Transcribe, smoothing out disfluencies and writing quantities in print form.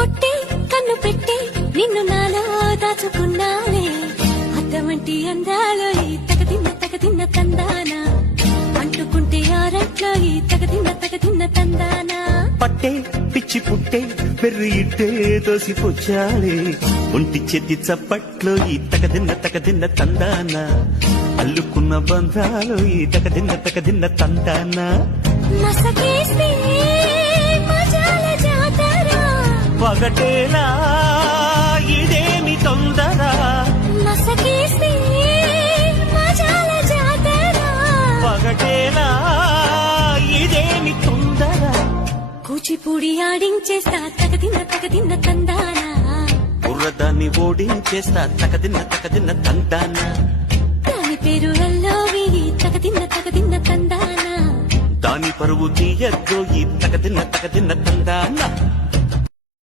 కొట్టి కన్ను పెట్టి నిన్ను నాలో దాచుకున్నానే అద్దమంటి అందాలో ఈ తగదిన్న తందాన అంటుకుంటే ఆరట్లో ఈ తగదిన్న తందాన పట్టే పిచ్చి పుట్టే పెర్రి ఇట్టే దోసిపుచ్చాలే ఒంటి చేతి చప్పట్లో ఈ తగదిన్న తందాన అల్లుకున్న బంధాలు ఈ తగదిన్న తందాన మసకేస్తే మజాల జాతర పగటేలా ఇదేమి తొందర మసకేస్తే మజాల జాతర పగటేలా ఇదేమి తొందర కూచిపూడి ఆడించేస్తా తగదిన్న తందాన బుర్రదాన్ని ఓడించేస్తా తగదిన్న తందాన దాని పేరు అల్లోవి తగదిన్న తందాన దాని పరువు తీయద్దు ఈ తగదిన్న తందాన